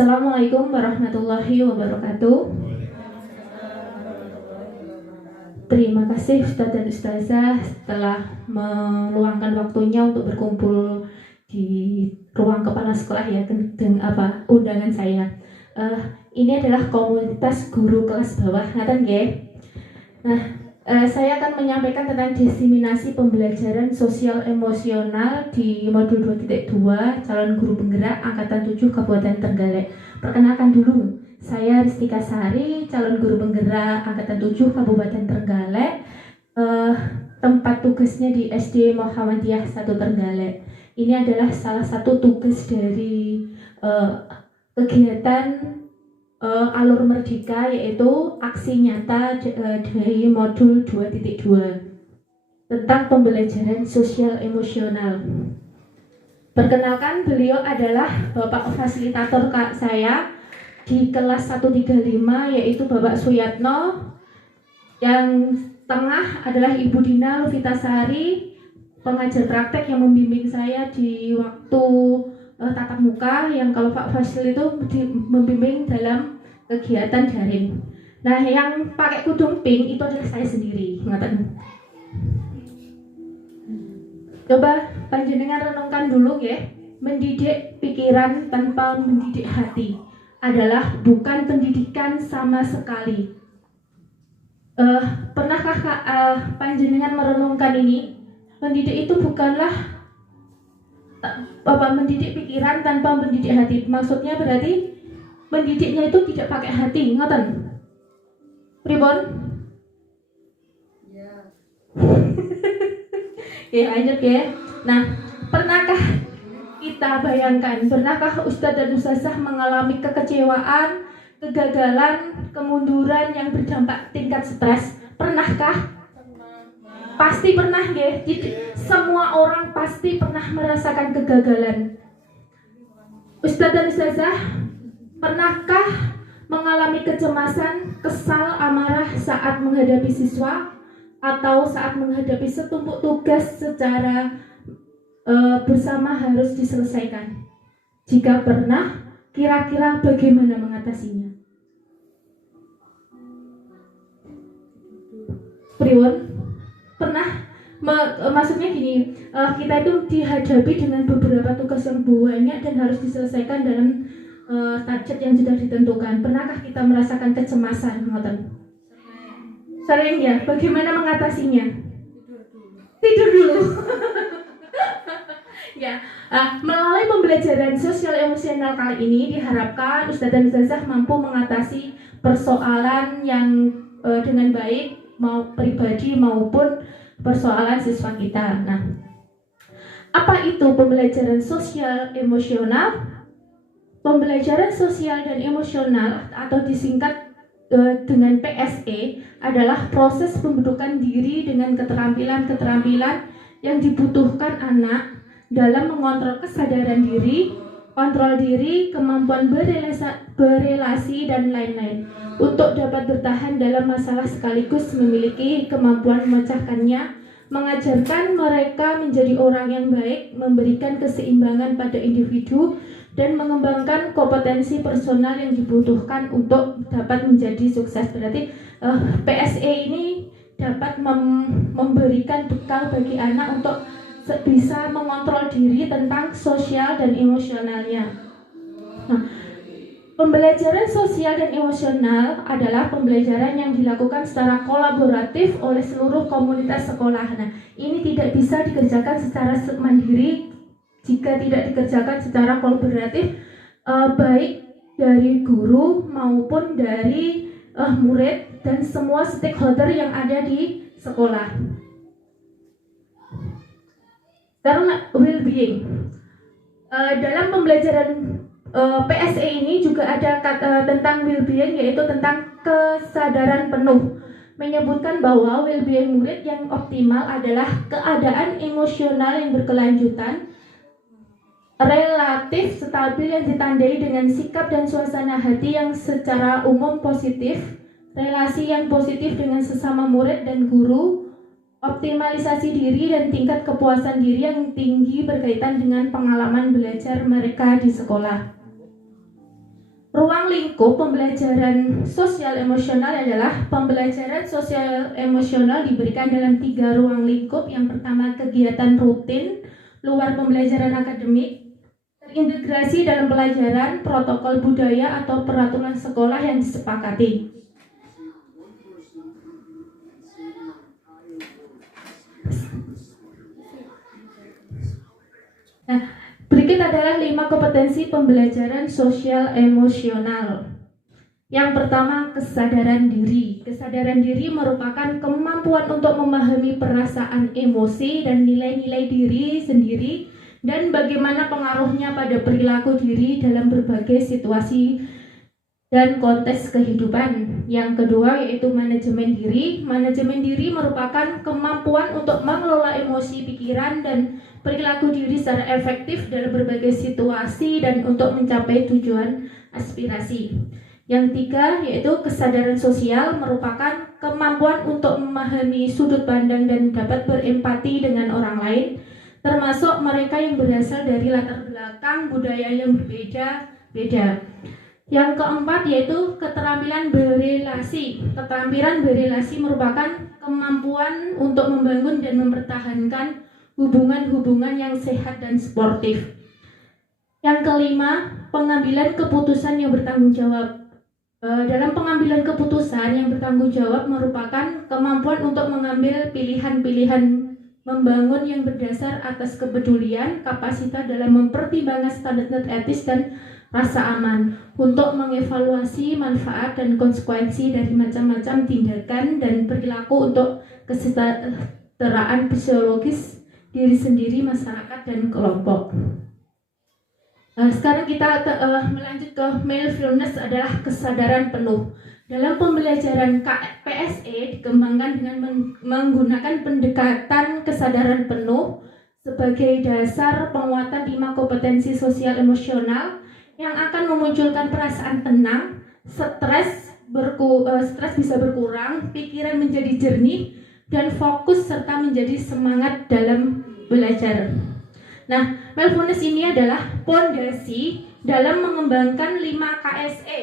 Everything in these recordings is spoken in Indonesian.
Assalamualaikum warahmatullahi wabarakatuh. Terima kasih Ustadz dan Ustazah telah meluangkan waktunya untuk berkumpul di ruang kepala sekolah ya dengan undangan saya. Ini adalah komunitas guru kelas bawah, ngaten nggih. Nah, saya akan menyampaikan tentang diseminasi pembelajaran sosial emosional di modul 2.2 calon guru penggerak angkatan 7 Kabupaten Trenggalek. Perkenalkan dulu, saya Ristika Sari, calon guru penggerak angkatan 7 Kabupaten Trenggalek. Tempat tugasnya di SD Muhammadiyah 1 Trenggalek. Ini adalah salah satu tugas dari kegiatan Alur Merdeka, yaitu aksi nyata dari modul 2.2 tentang pembelajaran sosial emosional. Perkenalkan, beliau adalah Bapak fasilitator saya di kelas 135, yaitu Bapak Suyatno. Yang tengah adalah Ibu Dina Lufitasari, pengajar praktek yang membimbing saya di waktu tatap muka, yang kalau Pak Fasil itu membimbing dalam kegiatan daring. Nah, yang pakai kudung pink itu adalah saya sendiri, ngaten. Coba panjenengan renungkan dulu ya. Mendidik pikiran tanpa mendidik hati adalah bukan pendidikan sama sekali. Pernahkah panjenengan merenungkan ini? Mendidik itu bukanlah mendidik pikiran tanpa mendidik hati. Maksudnya berarti mendidiknya itu tidak pakai hati, ngoten? Pripun? Ya. Oke, lanjut ya. Nah, pernahkah kita bayangkan, pernahkah Ustadz dan Ustazah mengalami kekecewaan, kegagalan, kemunduran yang berdampak tingkat stres? Pernahkah? Pasti pernah ya. Semua orang pasti pernah merasakan kegagalan. Ustadz dan Ustazah, pernahkah mengalami kecemasan, kesal, amarah saat menghadapi siswa atau saat menghadapi setumpuk tugas secara bersama harus diselesaikan? Jika pernah, kira-kira bagaimana mengatasinya? Priwon? Pernah, maksudnya gini, kita itu dihadapi dengan beberapa tugas yang banyak dan harus diselesaikan dalam target yang sudah ditentukan. Pernahkah kita merasakan kecemasan, ngoten? Sering ya. Bagaimana mengatasinya? Tidur dulu. Ya, melalui pembelajaran sosial emosional kali ini diharapkan Ustadz dan Ustazah mampu mengatasi persoalan yang dengan baik, mau pribadi maupun persoalan siswa kita. Nah, apa itu pembelajaran sosial emosional? Pembelajaran sosial dan emosional atau disingkat dengan PSE adalah proses pembentukan diri dengan keterampilan-keterampilan yang dibutuhkan anak dalam mengontrol kesadaran diri, kontrol diri, kemampuan berelasi dan lain-lain untuk dapat bertahan dalam masalah sekaligus memiliki kemampuan memecahkannya, mengajarkan mereka menjadi orang yang baik, memberikan keseimbangan pada individu, dan mengembangkan kompetensi personal yang dibutuhkan untuk dapat menjadi sukses. Berarti PSE ini dapat memberikan bekal bagi anak untuk bisa mengontrol diri tentang sosial dan emosionalnya. Nah, pembelajaran sosial dan emosional adalah pembelajaran yang dilakukan secara kolaboratif oleh seluruh komunitas sekolah. Nah, ini tidak bisa dikerjakan secara mandiri jika tidak dikerjakan secara kolaboratif, baik dari guru maupun dari murid dan semua stakeholder yang ada di sekolah. Karena well-being dalam pembelajaran PSE ini juga ada kata tentang well-being, yaitu tentang kesadaran penuh, menyebutkan bahwa well-being murid yang optimal adalah keadaan emosional yang berkelanjutan, relatif stabil yang ditandai dengan sikap dan suasana hati yang secara umum positif, relasi yang positif dengan sesama murid dan guru, optimalisasi diri dan tingkat kepuasan diri yang tinggi berkaitan dengan pengalaman belajar mereka di sekolah. Ruang lingkup pembelajaran sosial emosional adalah pembelajaran sosial emosional diberikan dalam 3 ruang lingkup. Yang pertama, kegiatan rutin luar pembelajaran akademik, terintegrasi dalam pelajaran, protokol budaya atau peraturan sekolah yang disepakati. Nah, berikut adalah 5 kompetensi pembelajaran sosial emosional. Yang pertama, kesadaran diri. Kesadaran diri merupakan kemampuan untuk memahami perasaan, emosi, dan nilai-nilai diri sendiri dan bagaimana pengaruhnya pada perilaku diri dalam berbagai situasi dan konteks kehidupan. Yang kedua yaitu manajemen diri. Manajemen diri merupakan kemampuan untuk mengelola emosi, pikiran, dan perilaku diri secara efektif dalam berbagai situasi dan untuk mencapai tujuan aspirasi. Yang tiga yaitu kesadaran sosial merupakan kemampuan untuk memahami sudut pandang dan dapat berempati dengan orang lain, termasuk mereka yang berasal dari latar belakang budaya yang berbeda-beda. Yang keempat yaitu keterampilan berelasi. Keterampilan berelasi merupakan kemampuan untuk membangun dan mempertahankan hubungan-hubungan yang sehat dan sportif. Yang kelima, pengambilan keputusan yang bertanggung jawab. Dalam pengambilan keputusan yang bertanggung jawab merupakan kemampuan untuk mengambil pilihan-pilihan membangun yang berdasar atas kepedulian, kapasitas dalam mempertimbangkan standar etis dan rasa aman, untuk mengevaluasi manfaat dan konsekuensi dari macam-macam tindakan dan perilaku untuk kesejahteraan fisiologis diri sendiri, masyarakat, dan kelompok. Sekarang kita melanjut ke mindfulness adalah kesadaran penuh. Dalam pembelajaran PSE dikembangkan dengan menggunakan pendekatan kesadaran penuh sebagai dasar penguatan 5 kompetensi sosial emosional yang akan memunculkan perasaan tenang, stres bisa berkurang, pikiran menjadi jernih, dan fokus serta menjadi semangat dalam belajar. Nah, mindfulness ini adalah fondasi dalam mengembangkan 5 KSE.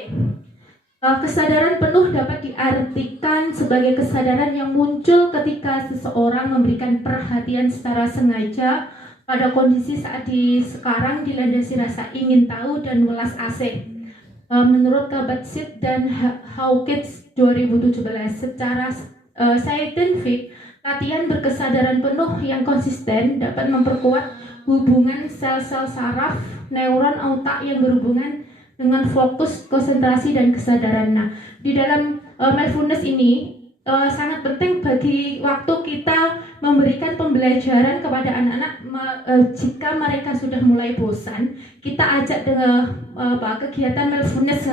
Kesadaran penuh dapat diartikan sebagai kesadaran yang muncul ketika seseorang memberikan perhatian secara sengaja pada kondisi saat sekarang dilandasi rasa ingin tahu dan welas asih. Menurut Kabat-Zinn dan Hawkins 2017, secara saintifik, latihan berkesadaran penuh yang konsisten dapat memperkuat hubungan sel-sel saraf neuron otak yang berhubungan dengan fokus, konsentrasi, dan kesadaran. Nah, di dalam mindfulness ini sangat penting bagi waktu kita memberikan pembelajaran kepada anak-anak. Jika mereka sudah mulai bosan, kita ajak dengan kegiatan mindfulness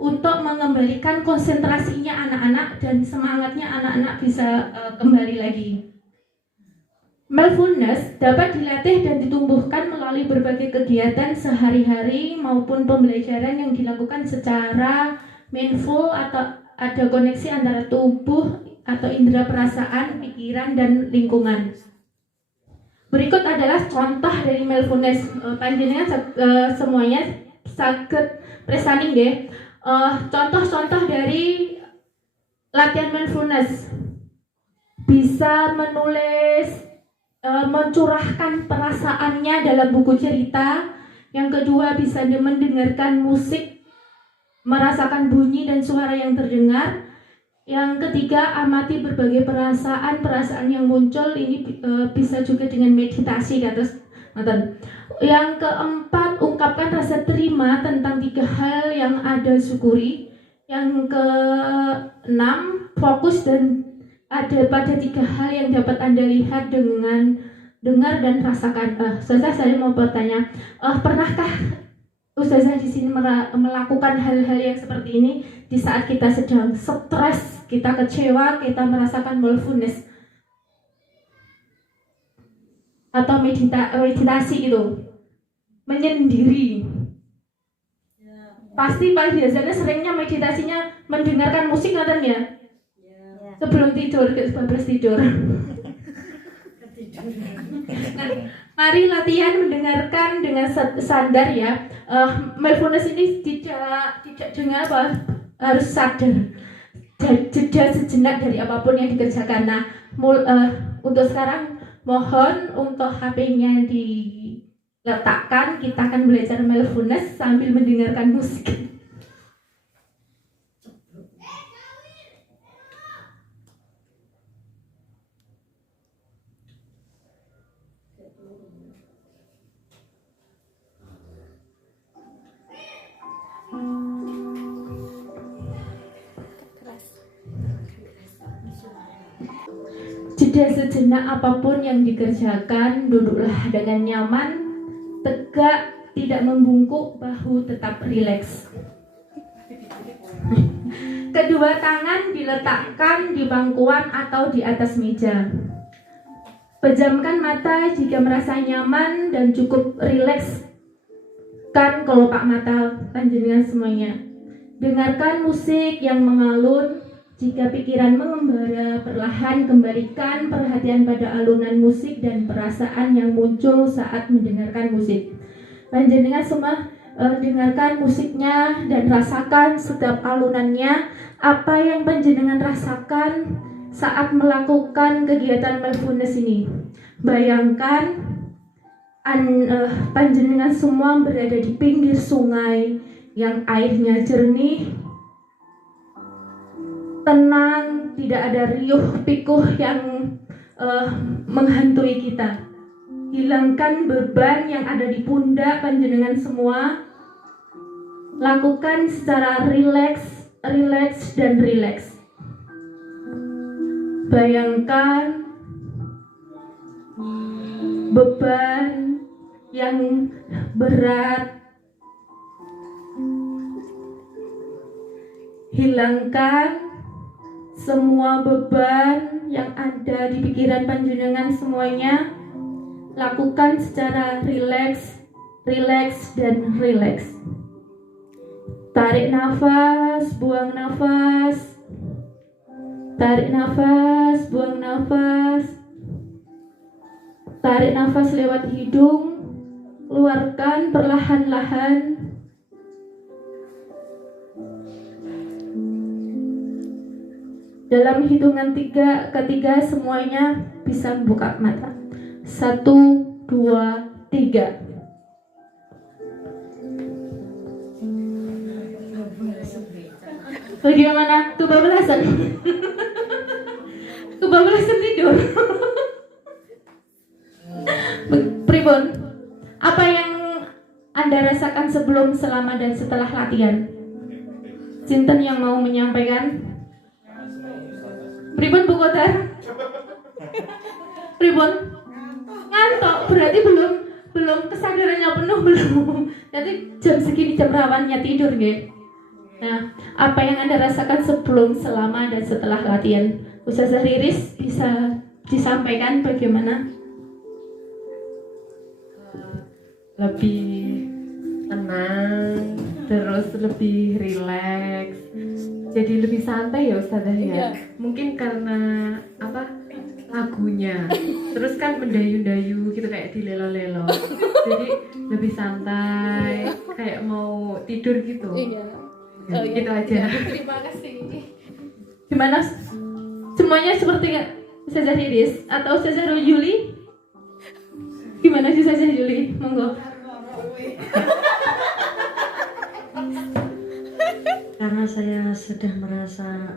untuk mengembalikan konsentrasinya anak-anak dan semangatnya anak-anak bisa kembali lagi. Mindfulness dapat dilatih dan ditumbuhkan melalui berbagai kegiatan sehari-hari maupun pembelajaran yang dilakukan secara mindful atau ada koneksi antara tubuh atau indera perasaan, pikiran, dan lingkungan. Berikut adalah contoh dari mindfulness. Panjenengan semuanya saged presani nggih. Contoh-contoh dari latihan mindfulness. Bisa menulis, mencurahkan perasaannya dalam buku cerita. Yang kedua, bisa mendengarkan musik, merasakan bunyi dan suara yang terdengar. Yang ketiga, amati berbagai perasaan yang muncul. Ini bisa juga dengan meditasi ke atas. Yang keempat, ungkapkan rasa terima tentang 3 hal yang Anda syukuri. Yang keenam, fokus dan ada pada 3 hal yang dapat Anda lihat dengan dengar dan rasakan. Ustazah, saya mau bertanya, pernahkah Ustazah di sini melakukan hal-hal yang seperti ini di saat kita sedang stres, kita kecewa, kita merasakan mindfulness atau meditasi itu, menyendiri? Pasti biasanya seringnya meditasinya mendengarkan musik katanya. Sebelum tidur, sebelum tidur. Nah, Mari latihan mendengarkan dengan sadar ya. Mindfulness ini tidak dengan apa, harus sadar. Jeda sejenak dari apapun yang dikerjakan. Nah, untuk sekarang mohon untuk HP-nya diletakkan. Kita akan belajar mindfulness sambil mendengarkan musik. Jeda sejenak apapun yang dikerjakan, duduklah dengan nyaman, tegak, tidak membungkuk, bahu tetap rileks. Kedua tangan diletakkan di bangkuan atau di atas meja. Pejamkan mata jika merasa nyaman dan cukup rileks. Kan kelopak mata panjenengan semuanya. Dengarkan musik yang mengalun. Jika pikiran mengembara, perlahan kembalikan perhatian pada alunan musik dan perasaan yang muncul saat mendengarkan musik. Panjenengan semua dengarkan musiknya dan rasakan setiap alunannya. Apa yang panjenengan rasakan saat melakukan kegiatan mindfulness ini? Bayangkan panjenengan semua berada di pinggir sungai yang airnya jernih, tenang, tidak ada riuh pikuh yang menghantui kita. Hilangkan beban yang ada di pundak panjenengan semua. Lakukan secara rileks dan rileks. Bayangkan beban yang berat. Hilangkan semua beban yang ada di pikiran panjenengan semuanya. Lakukan secara rileks dan rileks. Tarik nafas, buang nafas. Tarik nafas, buang nafas. Tarik nafas lewat hidung, keluarkan perlahan-lahan. Dalam hitungan ketiga semuanya bisa buka mata. 1, 2, 3. Bagaimana? Kebablasan? Kebablasan tidur? Pribun, apa yang Anda rasakan sebelum, selama, dan setelah latihan? Sinten yang mau menyampaikan? Pribun Bu Kotar? Pribun? Ngantuk, berarti belum kesadarannya penuh belum. Jadi jam segini jam rawannya tidur nggih. Nah, apa yang Anda rasakan sebelum, selama, dan setelah latihan? Ustazah Riris bisa disampaikan bagaimana? Lebih tenang, terus lebih rileks, jadi lebih santai ya Ustazah ya. Mungkin karena lagunya, terus kan mendayu-dayu gitu kayak dilelo-lelo, jadi lebih santai, kayak mau tidur gitu. Gitu aja. Terima kasih. Gimana? Semuanya seperti Ustazah Riris atau Ustazah Yuli? Gimana sih Ustazah Yuli? Monggo. Karena saya sudah merasa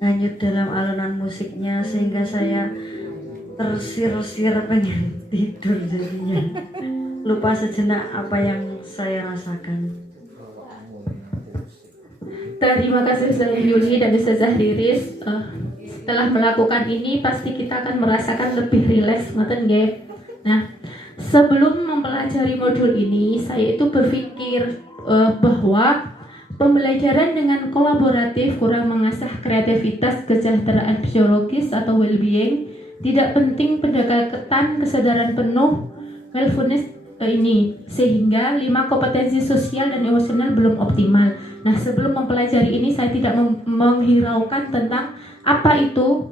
hanyut dalam alunan musiknya, sehingga saya tersir-sir pengen tidur, jadinya lupa sejenak apa yang saya rasakan. Terima kasih Ustazah Yuli dan Ustazah Riris. Setelah melakukan ini pasti kita akan merasakan lebih rileks, ngoten nggih. Nah, sebelum mempelajari modul ini, saya itu berpikir bahwa pembelajaran dengan kolaboratif kurang mengasah kreativitas, kesejahteraan psikologis atau well-being, tidak penting pendekatan kesadaran penuh mindfulness ini, sehingga 5 kompetensi sosial dan emosional belum optimal. Nah, sebelum mempelajari ini saya tidak menghiraukan tentang apa itu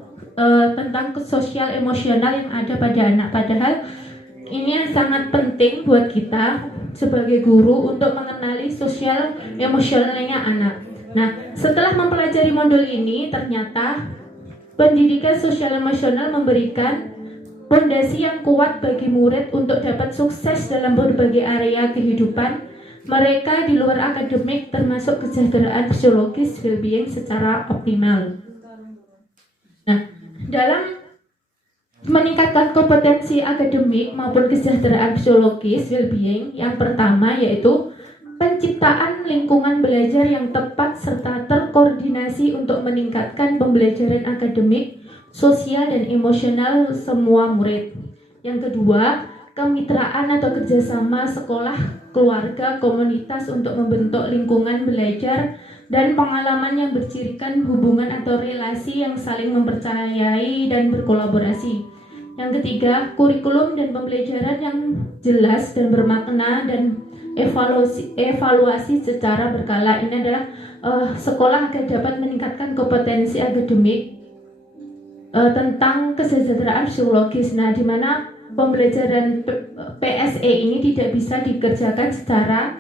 tentang sosial emosional yang ada pada anak. Padahal ini yang sangat penting buat kita sebagai guru untuk mengenali sosial emosionalnya anak. Nah, setelah mempelajari modul ini, ternyata pendidikan sosial emosional memberikan fondasi yang kuat bagi murid untuk dapat sukses dalam berbagai area kehidupan mereka di luar akademik, termasuk kesejahteraan psikologis well-being secara optimal. Nah, dalam meningkatkan kompetensi akademik maupun kesejahteraan psikologis well-being, yang pertama yaitu penciptaan lingkungan belajar yang tepat serta terkoordinasi untuk meningkatkan pembelajaran akademik, sosial, dan emosional semua murid. Yang kedua, kemitraan atau kerjasama sekolah, keluarga, komunitas untuk membentuk lingkungan belajar dan pengalaman yang bercirikan hubungan atau relasi yang saling mempercayai dan berkolaborasi. Yang ketiga, kurikulum dan pembelajaran yang jelas dan bermakna dan evaluasi secara berkala. Ini adalah sekolah agar dapat meningkatkan kompetensi akademik tentang kesejahteraan psikologis. Nah, di mana pembelajaran PSE ini tidak bisa dikerjakan secara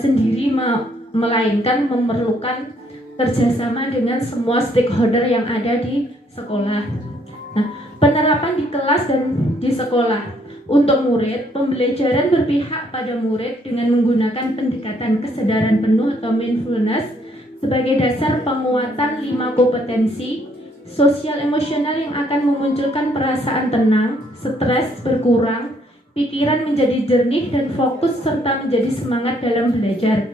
sendiri, melainkan memerlukan kerjasama dengan semua stakeholder yang ada di sekolah. Nah, penerapan di kelas dan di sekolah. Untuk murid, pembelajaran berpihak pada murid dengan menggunakan pendekatan kesadaran penuh atau mindfulness sebagai dasar penguatan 5 kompetensi sosial emosional yang akan memunculkan perasaan tenang, stres berkurang, pikiran menjadi jernih dan fokus serta menjadi semangat dalam belajar.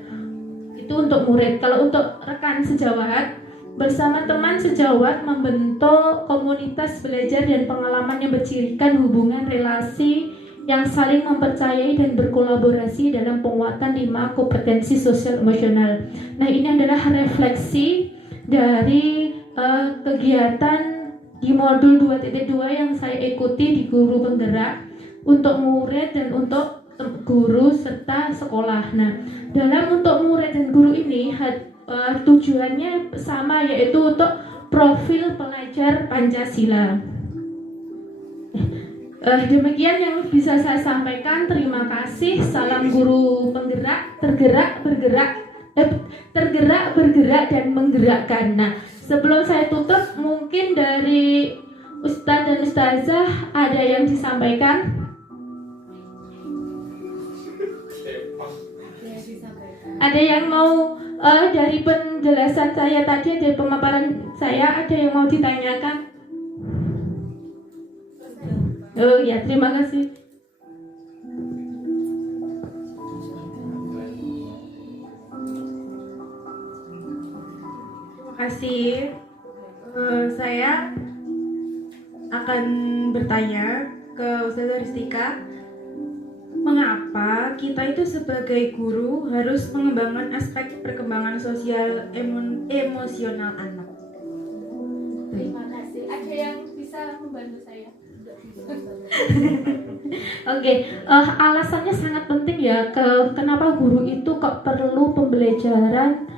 Itu untuk murid. Kalau untuk rekan sejawat, bersama teman sejawat membentuk komunitas belajar dan pengalaman yang bercirikan hubungan relasi yang saling mempercayai dan berkolaborasi dalam penguatan 5 kompetensi sosial emosional. Nah, ini adalah refleksi dari kegiatan di modul 2.2 yang saya ikuti di Guru Penggerak untuk murid dan untuk guru serta sekolah. Nah, dalam untuk murid dan guru ini tujuannya sama, yaitu untuk profil pelajar Pancasila. Demikian yang bisa saya sampaikan. Terima kasih. Salam Guru Penggerak, tergerak, bergerak dan menggerakkan. Nah, sebelum saya tutup, mungkin dari Ustadz dan Ustazah ada yang disampaikan? Ada yang mau dari penjelasan saya tadi, dari pemaparan saya, ada yang mau ditanyakan? Oh ya, terima kasih. Terima kasih. Saya akan bertanya ke Ustazah Ristika, mengapa kita itu sebagai guru harus mengembangkan aspek perkembangan sosial emosional anak? Terima kasih. Ada yang bisa membantu saya? Oke, alasannya sangat penting ya. Kenapa guru itu kok perlu pembelajaran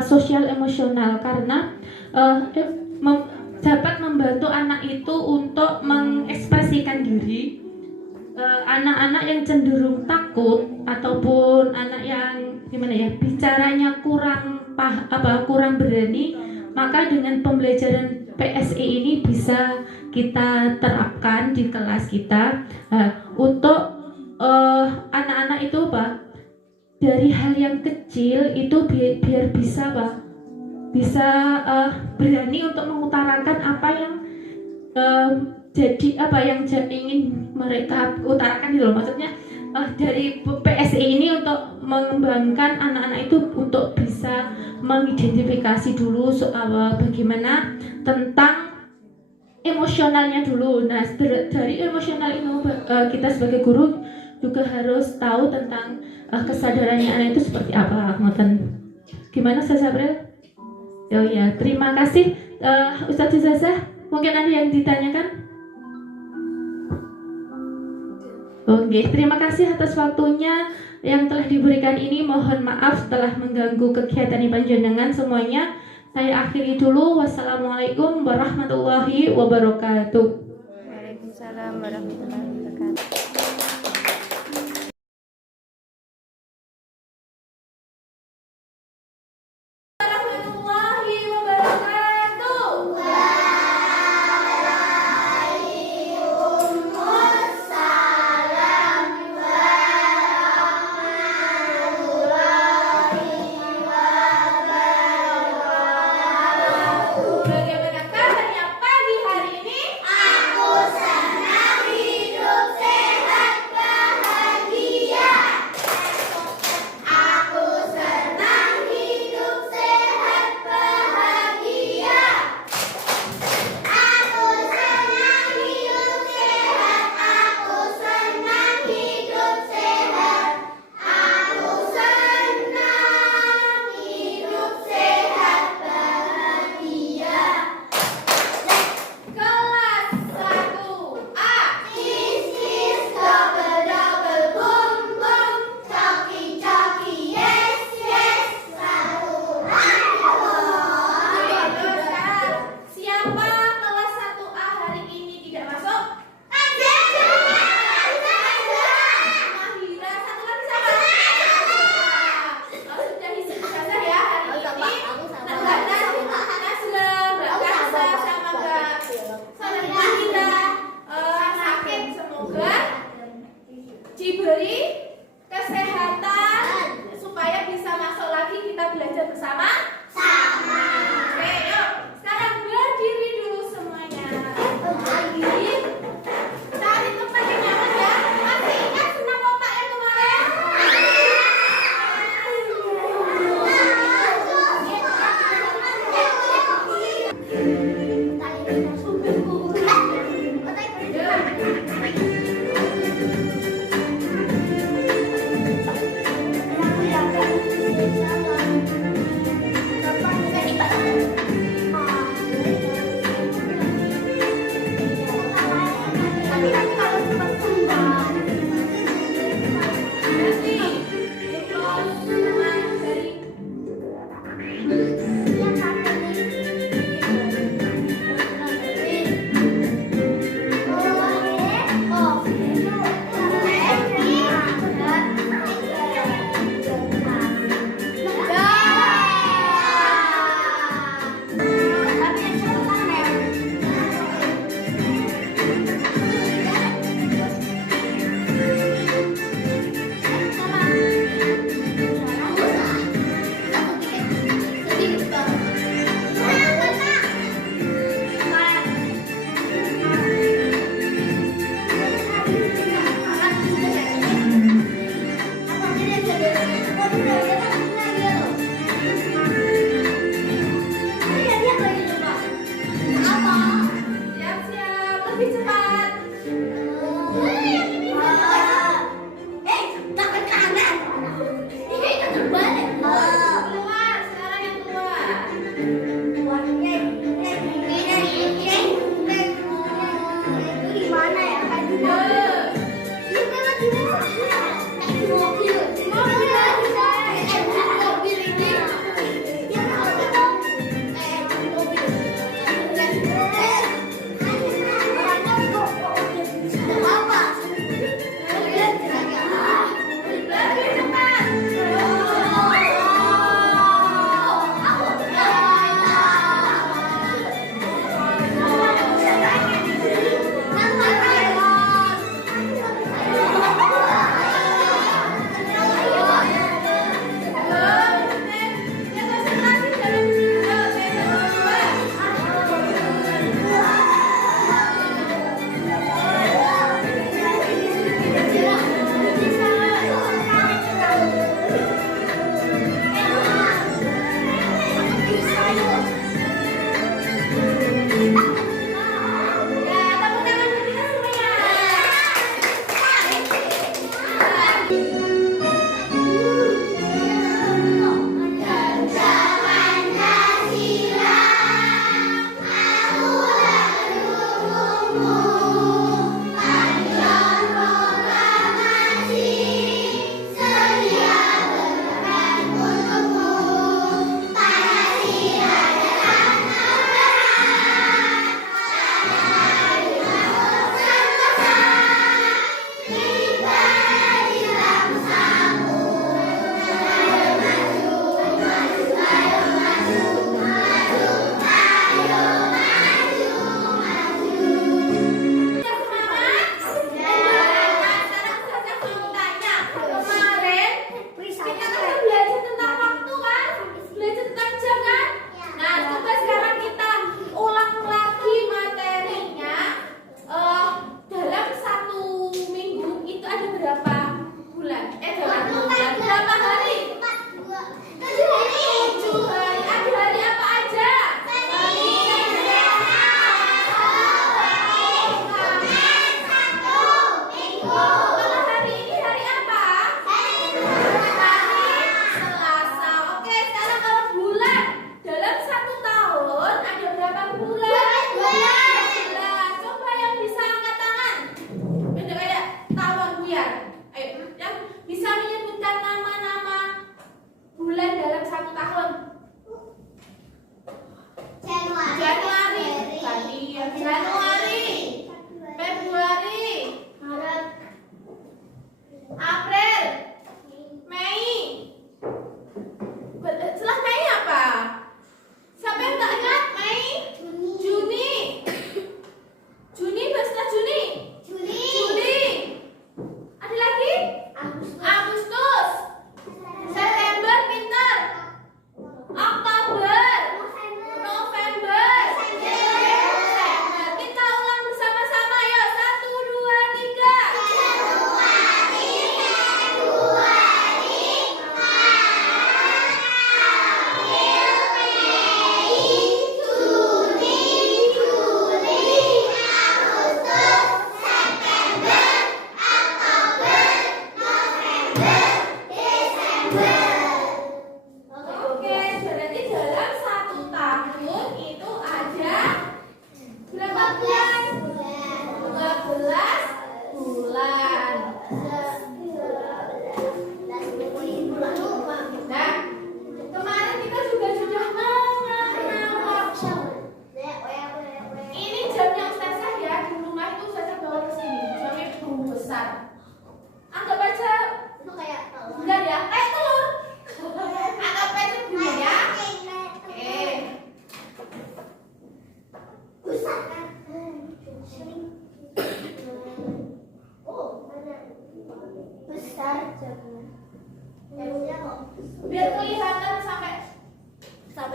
sosial emosional? Karena dapat membantu anak itu untuk mengekspresikan diri. Anak-anak yang cenderung takut ataupun anak yang bicaranya kurang berani, maka dengan pembelajaran PSE ini bisa kita terapkan di kelas kita untuk anak-anak itu dari hal yang kecil itu biar bisa berani untuk mengutarakan apa yang ingin mereka utarakan gitu loh. Maksudnya dari PSE ini untuk mengembangkan anak-anak itu untuk bisa mengidentifikasi dulu bagaimana tentang emosionalnya dulu. Nah, dari emosional itu kita sebagai guru juga harus tahu tentang kesadarannya anak itu seperti apa. Gimana Ustazah April? Oh ya, terima kasih Ustazah Zazah. Mungkin ada yang ditanyakan? Oke, terima kasih atas waktunya yang telah diberikan ini. Mohon maaf telah mengganggu kegiatan panjenengan semuanya. Saya akhiri dulu. Wassalamualaikum warahmatullahi wabarakatuh. Waalaikumsalam warahmatullahi wabarakatuh. Warahmatullahi wabarakatuh. Bagaimana kabarnya pagi hari ini? Aku senang hidup sehat bahagia. Aku senang hidup sehat bahagia. Aku senang hidup sehat. Aku senang hidup sehat. Aku senang hidup sehat bahagia. Kelas 1A. This is double double boom boom. Coki coki yes yes. Satu siapa kelas 1A hari ini tidak masuk? Mahira, satu lagi siapa? Oh, sudah isi ijazah ya hari ini. Mbak Nazla, Mbak Kansa, sama Mbak Mahira sakit. Semoga diberi kesehatan supaya bisa masuk lagi kita belajar bersama. Oke, yuk. Sekarang berdiri dulu semuanya. Lagi. Cari tempat yang nyaman ya. Masih ingat senam otak yang kemarin?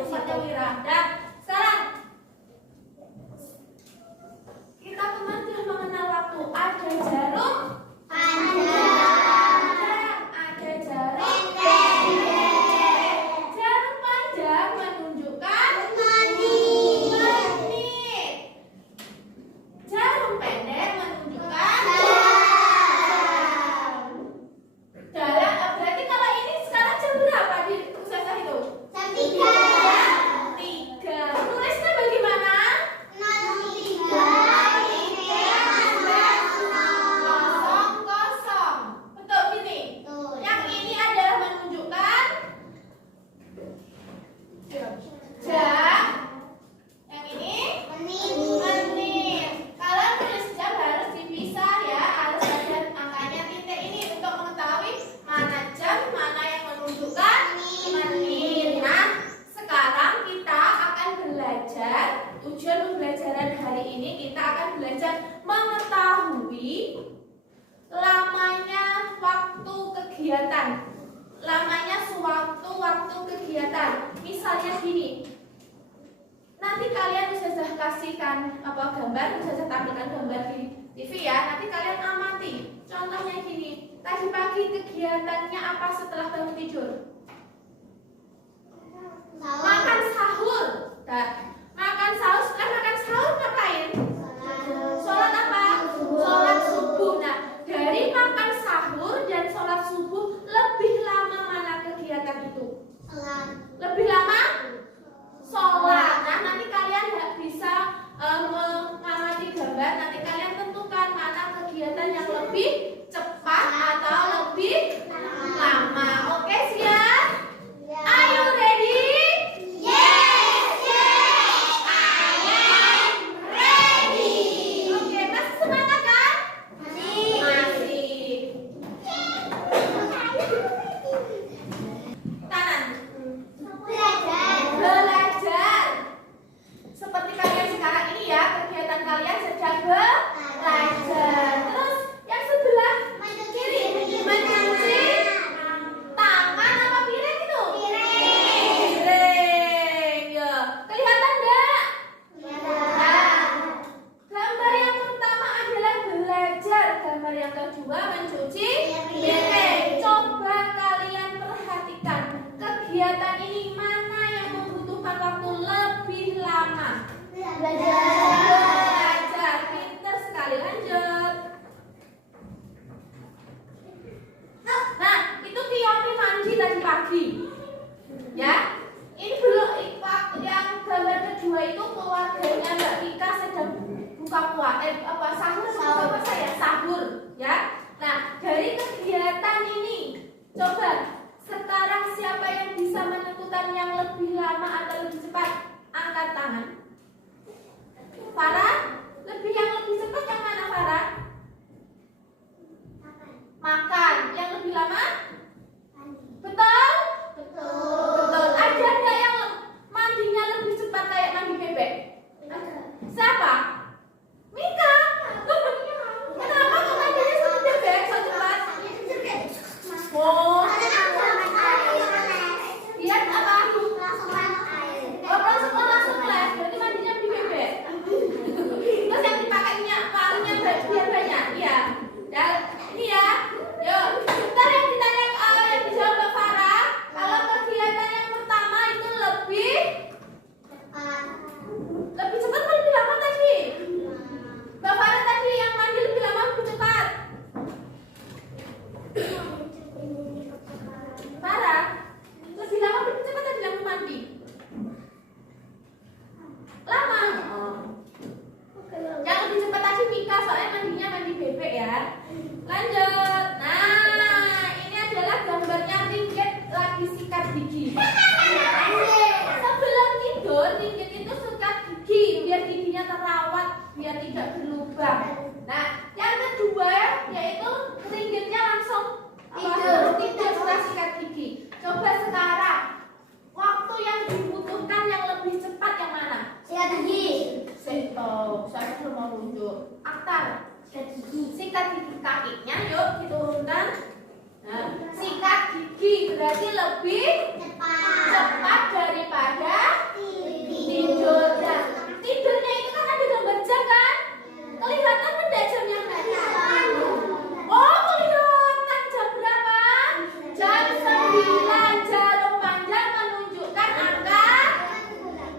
cepatnya Wira. Dan sekarang kita kemarin sudah mengenal waktu. Ada jarum panjang, ada jarum pendek. Jarum panjang menunjukkan menit. Jarum pendek menunjukkan jam. Berarti kalau ini sekarang jam berapa di Ustazah itu? Jam 3. Tulisnya bagaimana? 00. Betul gini. Yang ini adalah menunjukkan jam. Yang ini menit. Kalau tulis jam harus dipisah ya, harus ada angkanya titik ini untuk mengetahui mana jam, mana yang menunjukkan menit. Nah, sekarang kita akan belajar, tujuan pembelajaran hari ini kita akan belajar mengetahui lamanya waktu kegiatan. Lamanya sewaktu-waktu kegiatan. Misalnya gini. Nanti kalian Ustazah kasihkan gambar, Ustazah tampilkan gambar di TV ya. Nanti kalian amati. Contohnya gini. Tadi pagi kegiatannya apa setelah bangun tidur? Makan sahur. Nah, makan sahur. Setelah makan sahur ngapain? Sholat apa? Sholat subuh. Nah, dari makan sahur dan sholat subuh lebih lama mana kegiatan itu? Lebih lama? Sholat. Nah, nanti kalian nggak bisa mengamati gambar. Nanti kalian tentukan mana kegiatan yang lebih cepat atau lebih lama. Oke, siap? Are you ready? Yes, I am ready. Oke, masih semangat kan? Masih. Tangan. Belajar. Seperti kalian sekarang ini ya, kegiatan kalian sedang belajar. Terus yang sebelah kiri mencuci tangan apa piring itu? Piring. Ya. Kelihatan enggak? Nah, gambar yang pertama adalah belajar. Gambar yang kedua mencuci piring. Coba kalian perhatikan kegiatan ini mana yang membutuhkan waktu lebih lama? Belajar. Pinter sekali. Lanjut. Nah, itu Tioni mandi tadi pagi. Ya. Ini belum yang gambar kedua itu keluarganya Mbak Tika sedang buka puasa sahur ya. Nah, dari kegiatan ini coba sekarang siapa yang bisa menentukan yang lebih lama atau lebih cepat? Angkat tangan. Farah, yang lebih cepat yang mana Farah? Makan. Yang lebih lama? Betul? Betul. Ada nggak yang mandinya lebih cepat kayak mandi bebek? Siapa? Mika. Kenapa kok mandinya seperti bebek so cepat? Oh. Lihat apa? Langsung les. Berarti mandinya di bebek. Terus yang dipakainya palingnya biar banyak. Iya. Dan ini ya. Yuk, bentar yang ditanya yang dijawab Mbak Farah. Kalau kegiatan yang pertama itu lebih cepat atau lebih lama tadi? Mbak Farah tadi yang mandi lebih lama lebih cepat. Farah, lebih lama lebih cepat tadi yang mandi? Lama. Yang lebih cepat tadi Mika, soalnya mandinya mandi bebek ya. Lanjut. Nah, ini adalah gambarnya Ringgit lagi sikat gigi. Sebelum tidur, Ringgit itu sikat gigi biar giginya terawat, biar tidak berlubang. Nah, yang kedua yaitu Ringgitnya langsung tidur setelah sikat gigi. Coba sekarang waktu yang dibutuhkan yang lebih cepat yang mana? Sikat gigi. Saya belum mau tunjuk. Aktar. Sikat gigi kakinya, yuk diturunkan. Nah, sikat gigi berarti lebih cepat daripada tidur. Nah, tidurnya itu kan ada gambar jam kan? Kelihatan benda jam yang mana? Oh, kelihatan jam berapa? Jam 9. Jarum panjang menunjukkan angka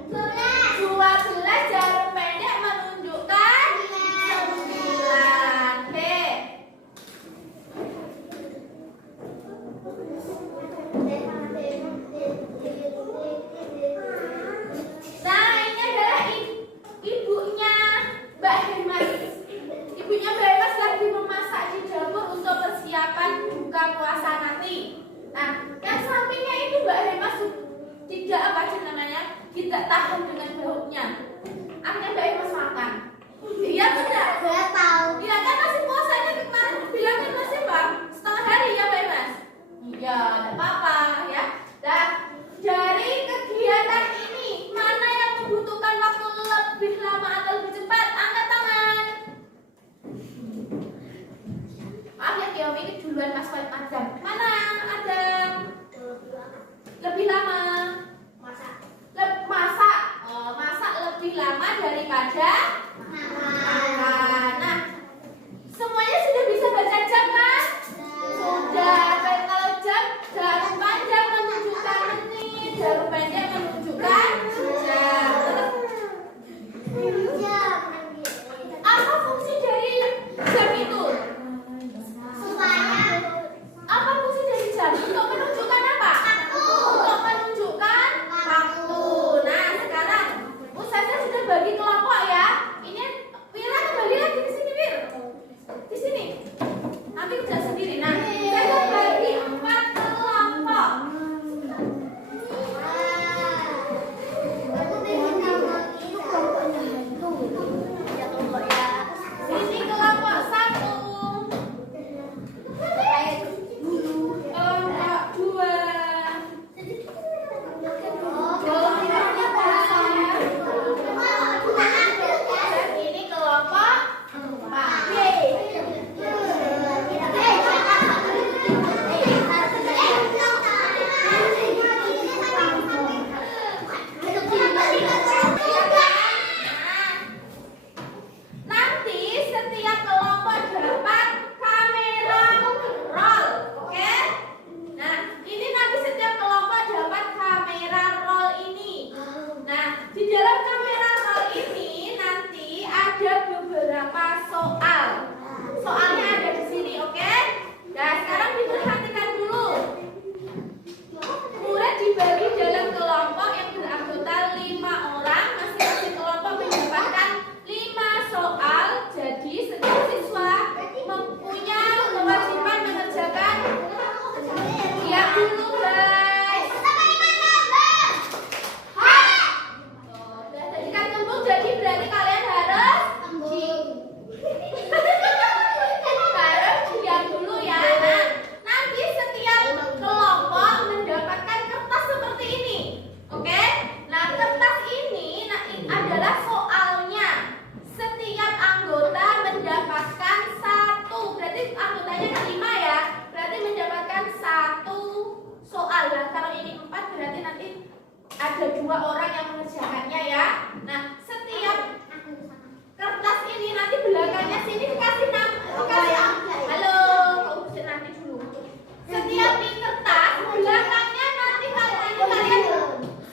12. Jarum pendek menunjukkan 9. Oke. Nah, ini adalah ibunya Mbak Hemas. Ibunya Mbak Hemas lagi memasak di dapur untuk persiapan buka puasa nanti. Nah, yang sampingnya itu Mbak Hemas tidak apa sih namanya, tidak tahan dengan baunya. Akhirnya Mbak Hemas makan. Iya tidak? Saya tahu. Iya kan masih puasanya kemarin bilangnya masih Pak setengah hari ya Mbak Hemas. Iya, tidak apa-apa ya. Nah, dari kegiatan ini mana yang membutuhkan waktu lebih lama atau lebih cepat? Angkat tangan. Maaf ya Kiom, ini duluan Mas Adam. Mana Adam? Lebih lama. Masak. Oh, masak lebih lama daripada makan. Nah, semuanya sudah bisa baca jam kan? Sudah. Kalau jam, jarum panjang menunjukkan menit, jarum pendek menunjukkan jam. Apa fungsi dari jam itu? Apa fungsi dari jam? Untuk menunjukkan apa? Untuk menunjukkan waktu. Nah, sekarang Ustazah sudah bagi kelompok ya. Ini Wira kembali lagi di sini, Wir. Di sini. Nanti kerja sendiri. Nah, saya bagi 4 kelompok. Ini kelompok 1. Kelompok 2. Ini kelompok 4. Nanti setiap kelompok dapat kamera roll, oke? Nah, ini nanti setiap kelompok dapat kamera roll ini. Nah, di dalam kamera roll ini nanti ada beberapa soal. Soalnya ada di sini, oke? Nah, sekarang diperhatikan dulu. Murid dibagi dalam kelompok yang beranggota 5 orang. Masing-masing kelompok mendapatkan 5 soal. Jadi setiap siswa mempunyai kewajiban mengerjakan ya dulu guys. Sudah jadikan tumbuk, jadi berarti kalian harus diam dulu ya. Nah, nanti setiap kelompok mendapatkan kertas seperti ini. Oke? Nah, kertas ini adalah soalnya. Setiap anggota mendapatkan 1. Berarti anggotanya kan 5 ya. Berarti mendapatkan 1 soal. Nah, kalau ini 4 berarti nanti ada 2 orang yang mengerjakannya ya. Nah, setiap kertas ini nanti belakangnya sini dikasih halo, urusin nanti dulu. Setiap di kertas belakangnya nanti kalian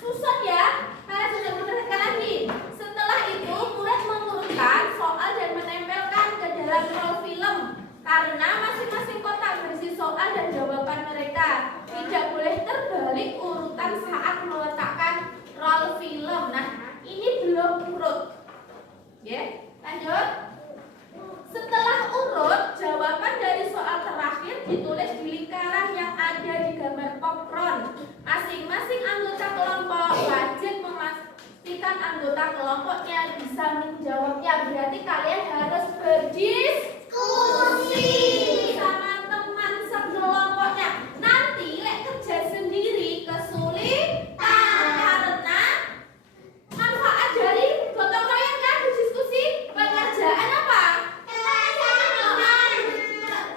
susun ya. Kalian sudah meneruskan lagi. Setelah itu murid mengurutkan soal dan menempelkan ke dalam roll film karena masing-masing kotak berisi soal dan jawaban mereka. Tidak boleh terbalik urutan saat meletakkan roll film. Nah, ini belum urut. Ya, lanjut. Setelah urut, jawaban dari soal terakhir ditulis di lingkaran yang ada di gambar popcorn. Masing-masing anggota kelompok wajib memastikan anggota kelompoknya bisa menjawabnya. Berarti kalian harus berdiskusi sama teman sekelompoknya. Nanti lek kerja sendiri kesulitan karena manfaat dari gotong royong kan berdiskusi. Pengerjaan apa?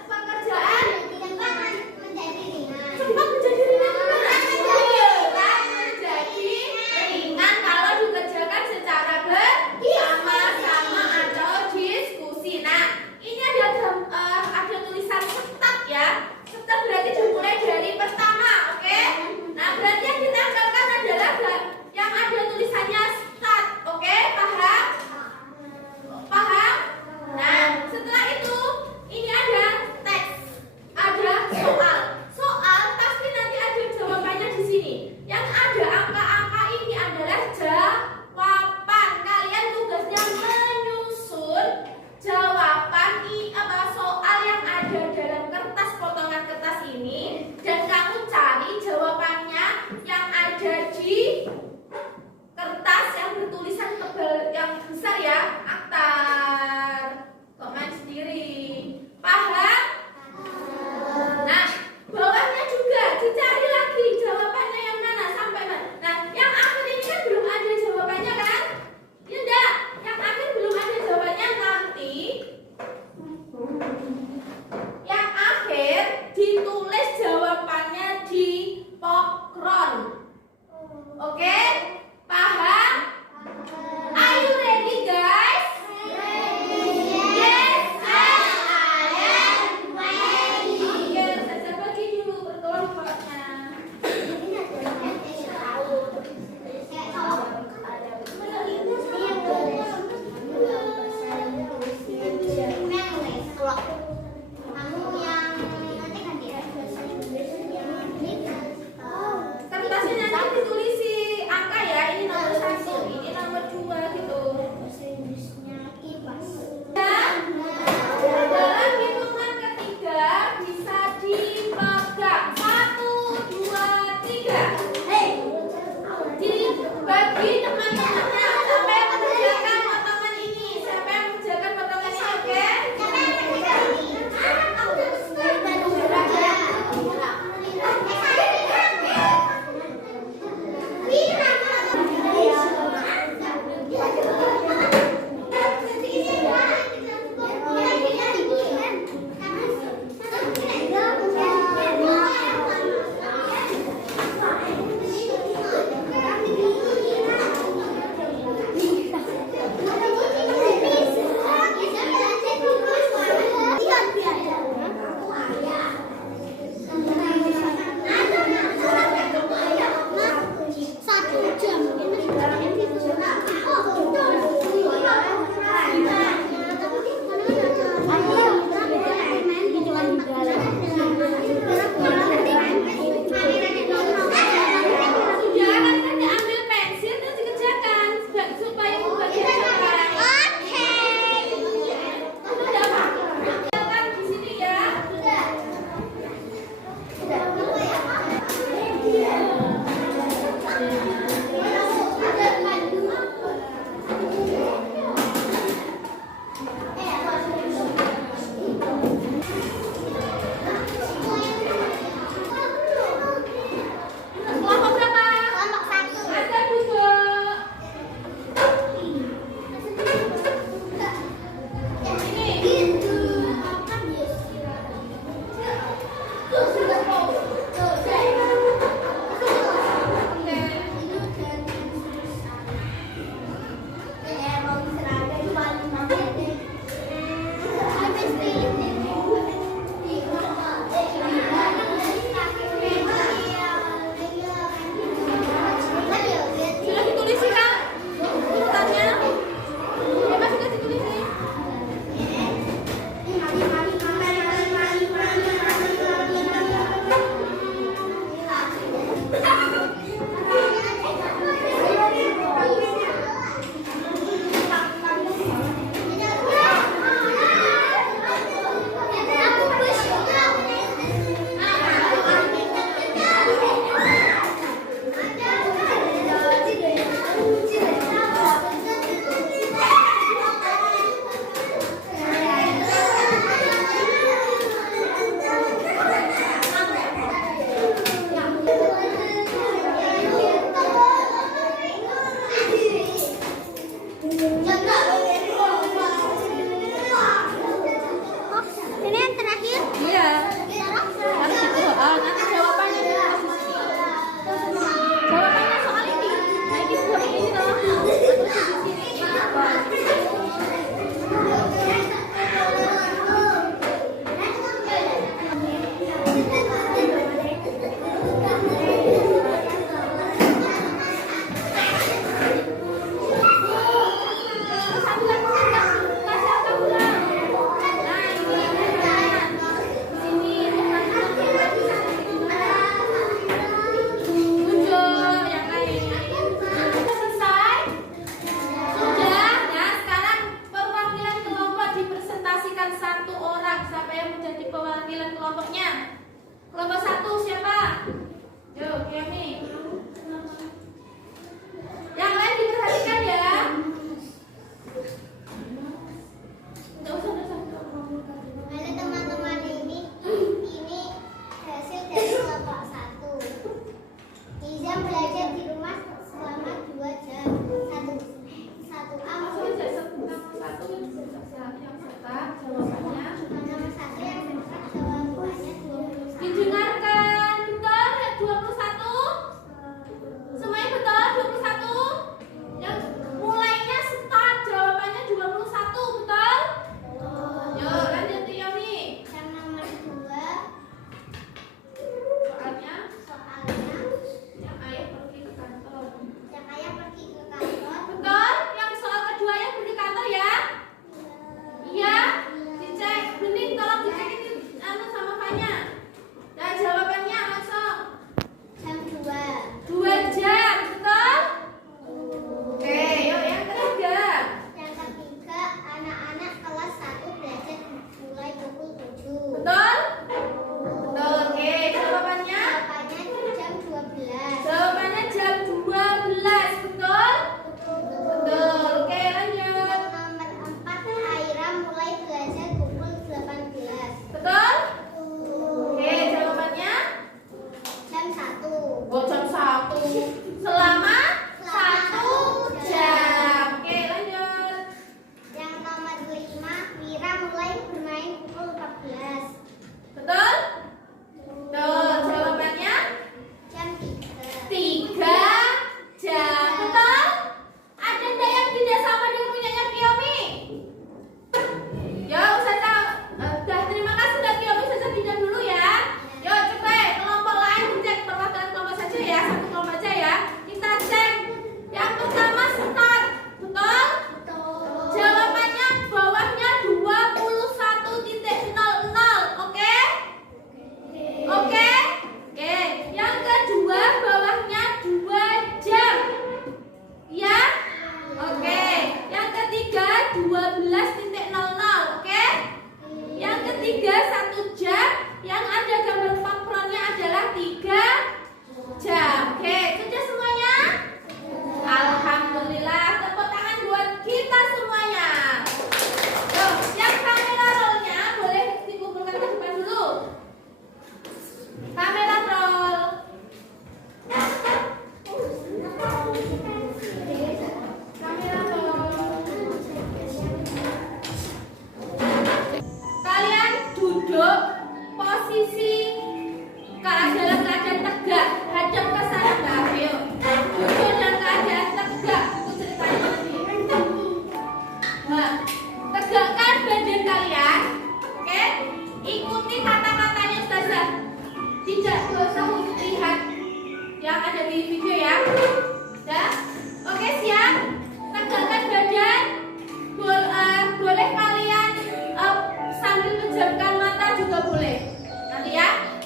Pekerjaan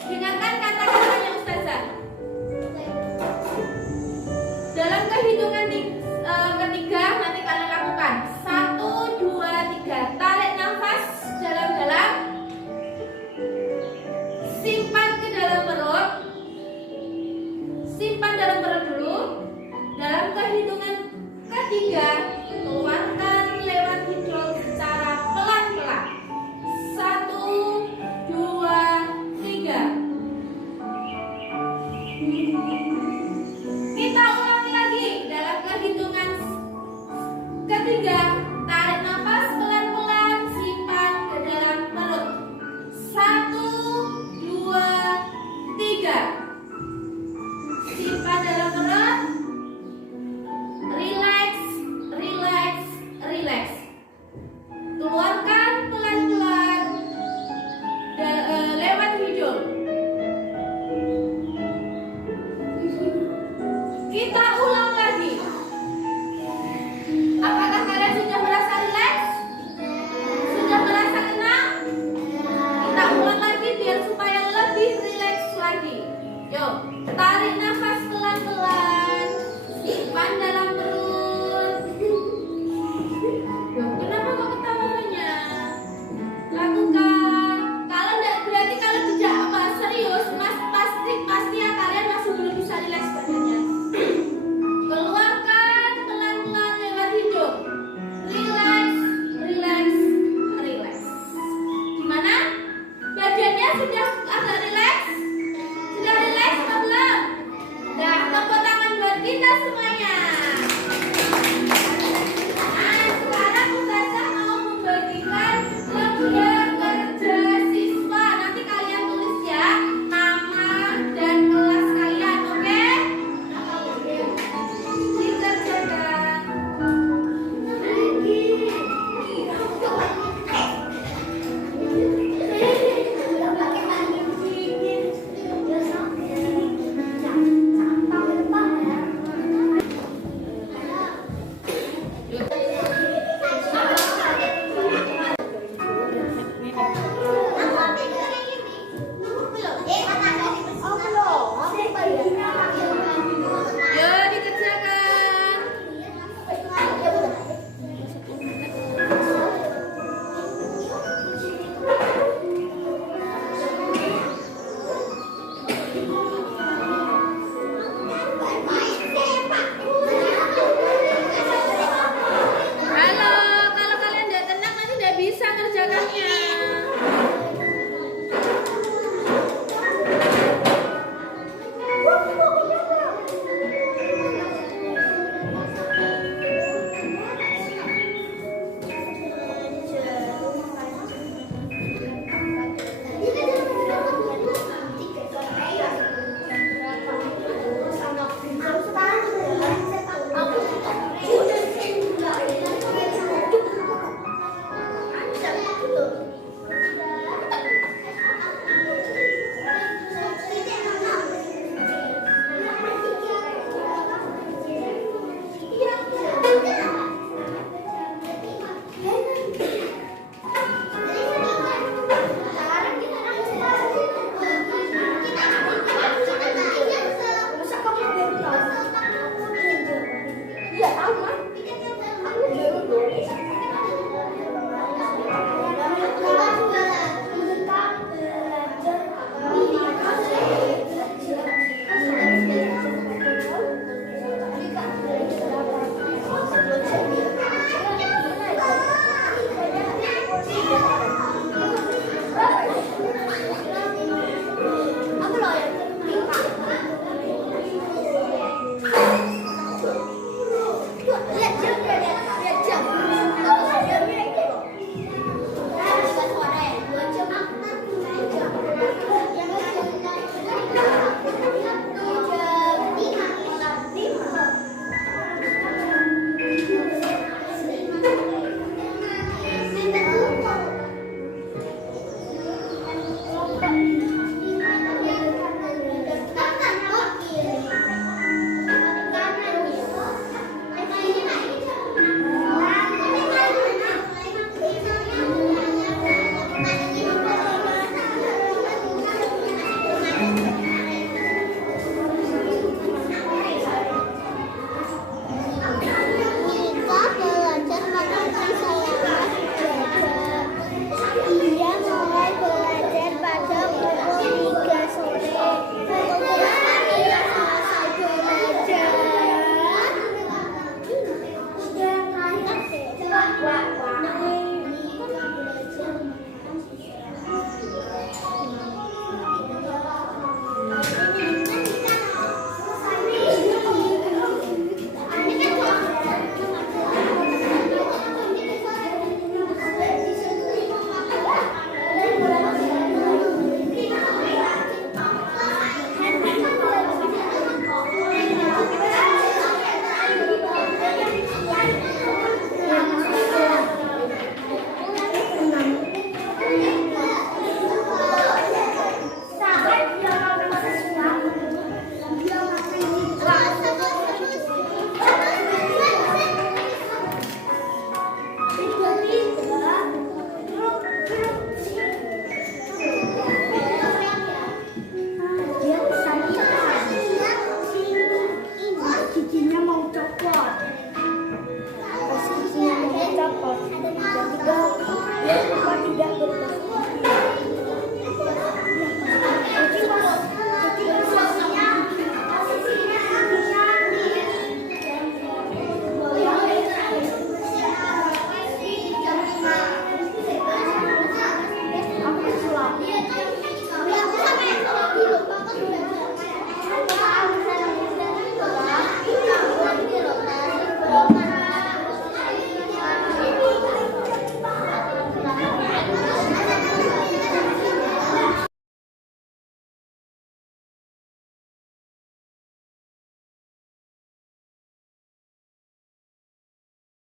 Dengarkan kata-katanya Ustazah. Dalam kehitungan ketiga nanti kalian lakukan 1, 2, 3. Tarik nafas dalam-dalam, simpan ke dalam perut, simpan dalam perut dulu. Dalam kehitungan ketiga